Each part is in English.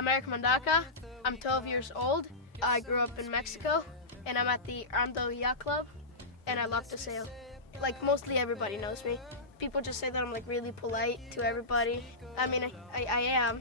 I'm Erick Mondaca. I'm 12 years old. I grew up in Mexico, and I'm at the Armdale Yacht Club, and I love to sail. Like, mostly everybody knows me. People just say that I'm like really polite to everybody. I mean, I am.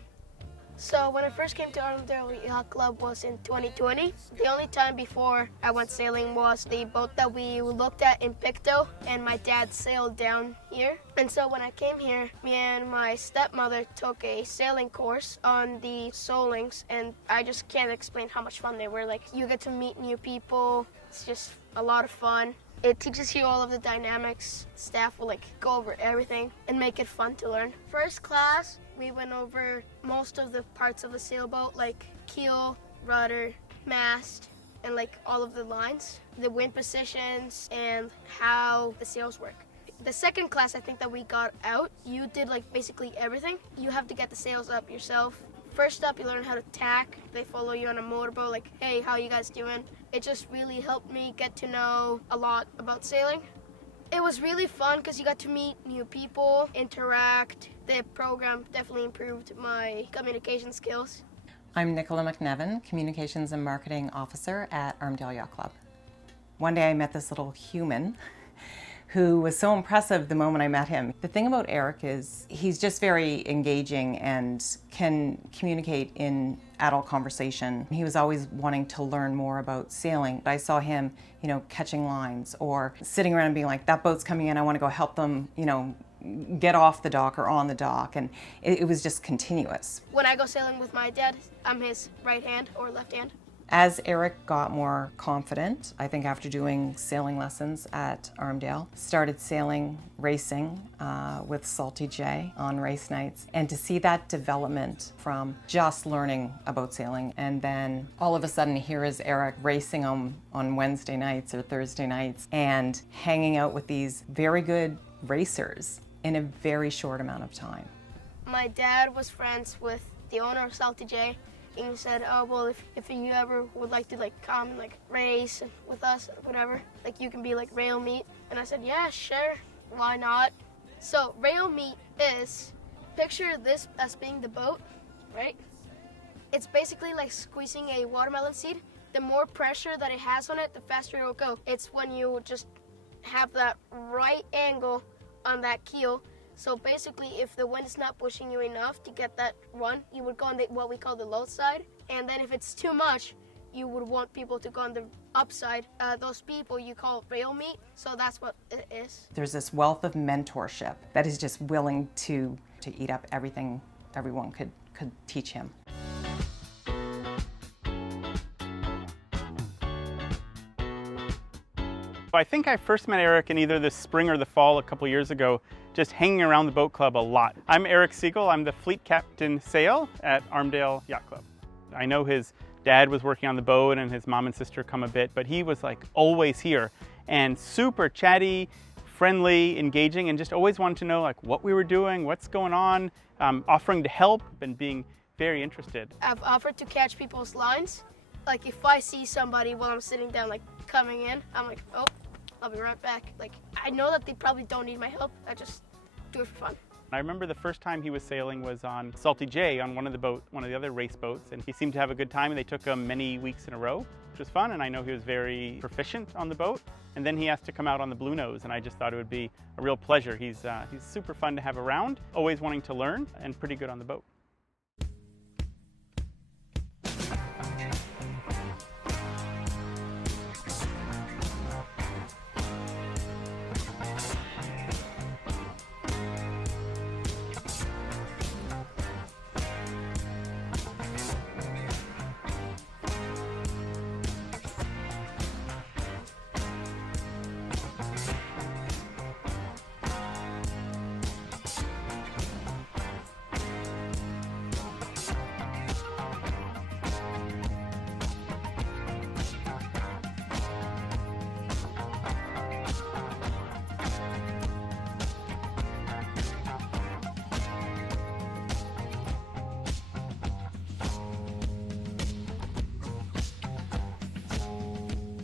So when I first came to Armdale Yacht Club was in 2020. The only time before I went sailing was the boat that we looked at in Pictou, and my dad sailed down here. And so when I came here, me and my stepmother took a sailing course on the Solings, and I just can't explain how much fun they were. Like, you get to meet new people. It's just a lot of fun. It teaches you all of the dynamics. Staff will like go over everything and make it fun to learn. First class, we went over most of the parts of a sailboat, like keel, rudder, mast, and like all of the lines, the wind positions, and how the sails work. The second class, I think that we got out, you did like basically everything. You have to get the sails up yourself. First up, you learn how to tack. They follow you on a motorboat, like, hey, how you guys doing? It just really helped me get to know a lot about sailing. It was really fun because you got to meet new people, interact. The program definitely improved my communication skills. I'm Nicola McNevin, Communications and Marketing Officer at Armdale Yacht Club. One day I met this little human who was so impressive the moment I met him. The thing about Erick is he's just very engaging and can communicate in adult conversation. He was always wanting to learn more about sailing. I saw him, catching lines or sitting around and being like, that boat's coming in, I want to go help them, get off the dock or on the dock, and it was just continuous. When I go sailing with my dad, I'm his right hand or left hand. As Erick got more confident, I think after doing sailing lessons at Armdale, started sailing, racing with Salty J on race nights, and to see that development from just learning about sailing, and then all of a sudden here is Erick racing on Wednesday nights or Thursday nights and hanging out with these very good racers in a very short amount of time. My dad was friends with the owner of Salty J. And he said, oh, well, if you ever would like to come and race with us, whatever, you can be rail meet. And I said, yeah, sure, why not? So rail meet is, picture this as being the boat, right? It's basically like squeezing a watermelon seed. The more pressure that it has on it, the faster it'll go. It's when you just have that right angle on that keel. So basically, if the wind is not pushing you enough to get that run, you would go on what we call the low side. And then if it's too much, you would want people to go on the upside. Those people you call rail meet, so that's what it is. There's this wealth of mentorship that is just willing to eat up everything everyone could teach him. I think I first met Erick in either the spring or the fall a couple years ago, just hanging around the boat club a lot. I'm Erick Siegel. I'm the fleet captain sail at Armdale Yacht Club. I know his dad was working on the boat and his mom and sister come a bit, but he was always here and super chatty, friendly, engaging, and just always wanted to know what we were doing, what's going on, offering to help and being very interested. I've offered to catch people's lines. If I see somebody while I'm sitting down coming in, I'm like, oh, I'll be right back. I know that they probably don't need my help. I just do it for fun. I remember the first time he was sailing was on Salty J on one of the other race boats, and he seemed to have a good time, and they took him many weeks in a row, which was fun, and I know he was very proficient on the boat. And then he asked to come out on the Bluenose, and I just thought it would be a real pleasure. He's super fun to have around, always wanting to learn, and pretty good on the boat.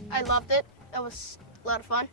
I loved it. It was a lot of fun.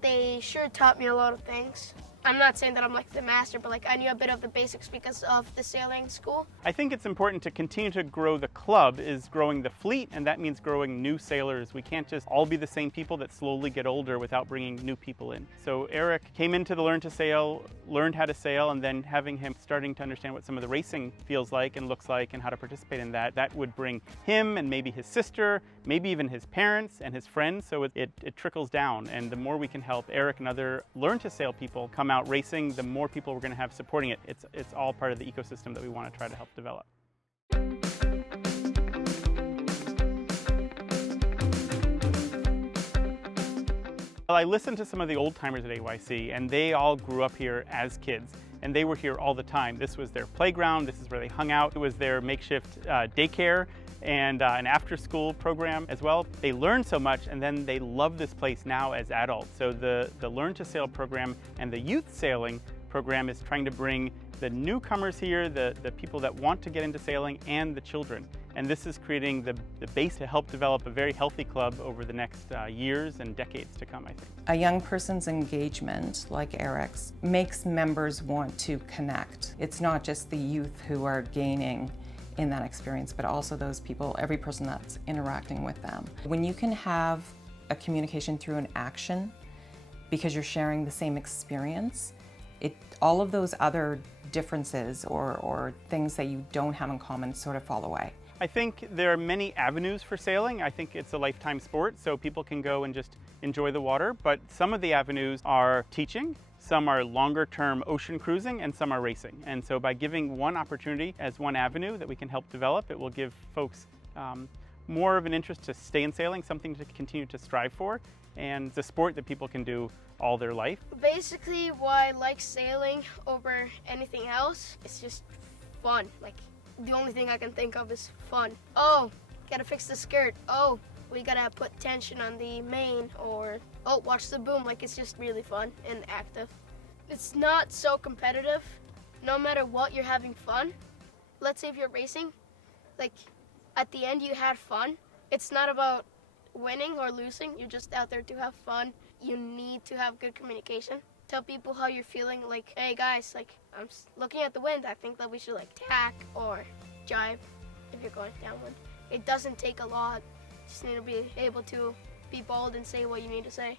They sure taught me a lot of things. I'm not saying that I'm like the master, but like I knew a bit of the basics because of the sailing school. I think it's important to continue to grow the club is growing the fleet, and that means growing new sailors. We can't just all be the same people that slowly get older without bringing new people in. So Erick came into the Learn to Sail, learned how to sail, and then having him starting to understand what some of the racing feels like and looks like and how to participate in that, that would bring him and maybe his sister, maybe even his parents and his friends. So it trickles down, and the more we can help Erick and other Learn to Sail people come out racing, the more people we're going to have supporting it. It's all part of the ecosystem that we want to try to help develop. Well, I listened to some of the old timers at AYC, and they all grew up here as kids, and they were here all the time. This was their playground, this is where they hung out, it was their makeshift daycare and an after-school program as well. They learned so much, and then they love this place now as adults. So the Learn to Sail program and the youth sailing program is trying to bring the newcomers here, the people that want to get into sailing, and the children. And this is creating the base to help develop a very healthy club over the next years and decades to come, I think. A young person's engagement, like Erick's, makes members want to connect. It's not just the youth who are gaining in that experience, but also those people, every person that's interacting with them. When you can have a communication through an action because you're sharing the same experience, all of those other differences or things that you don't have in common sort of fall away. I think there are many avenues for sailing. I think it's a lifetime sport, so people can go and just enjoy the water, but some of the avenues are teaching, some are longer term ocean cruising, and some are racing. And so by giving one opportunity as one avenue that we can help develop, it will give folks more of an interest to stay in sailing, something to continue to strive for, and it's a sport that people can do all their life. Basically, why I like sailing over anything else, it's just fun. Like, the only thing I can think of is fun. Oh, gotta fix the skirt. Oh, we gotta put tension on the main, or oh, watch the boom. Like, it's just really fun and active. It's not so competitive. No matter what, you're having fun. Let's say if you're racing, like at the end you had fun. It's not about winning or losing. You're just out there to have fun. You need to have good communication. Tell people how you're feeling, like, hey guys, like I'm looking at the wind, I think that we should like tack or jibe if you're going downwind. It doesn't take a lot. You just need to be able to be bold and say what you need to say.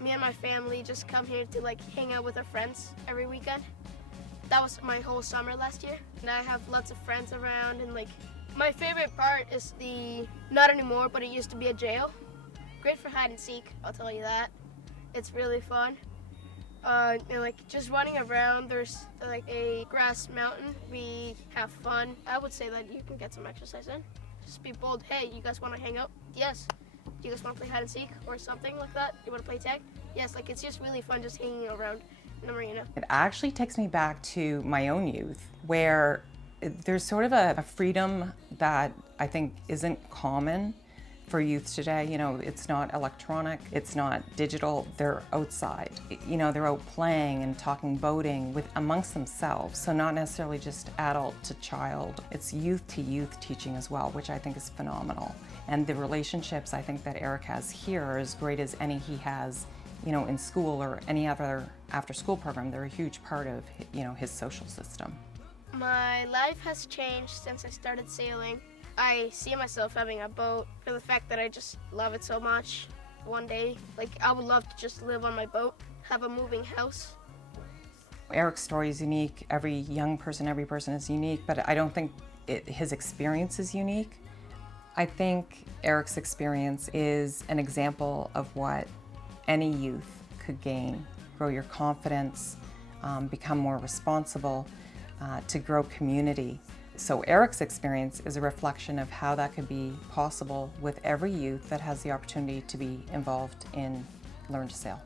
Me and my family just come here to like hang out with our friends every weekend. That was my whole summer last year. And I have lots of friends around, and like my favorite part is not anymore, but it used to be a jail. Great for hide and seek, I'll tell you that. It's really fun. And like just running around, there's like a grass mountain. We have fun. I would say that you can get some exercise in. Just be bold. Hey, you guys want to hang out? Yes. Do you guys want to play hide and seek or something like that? You want to play tag? Yes, like it's just really fun just hanging around in the marina. It actually takes me back to my own youth, where there's sort of a freedom that I think isn't common for youth today. You know, it's not electronic, it's not digital, they're outside. You know, they're out playing and talking boating amongst themselves, so not necessarily just adult to child. It's youth to youth teaching as well, which I think is phenomenal. And the relationships I think that Erick has here are as great as any he has, you know, in school or any other after-school program. They're a huge part of, you know, his social system. My life has changed since I started sailing. I see myself having a boat for the fact that I just love it so much. One day, like I would love to just live on my boat, have a moving house. Erick's story is unique. Every young person, every person is unique, but I don't think his experience is unique. I think Erick's experience is an example of what any youth could gain. Grow your confidence, become more responsible, to grow community. So Erick's experience is a reflection of how that could be possible with every youth that has the opportunity to be involved in Learn to Sail.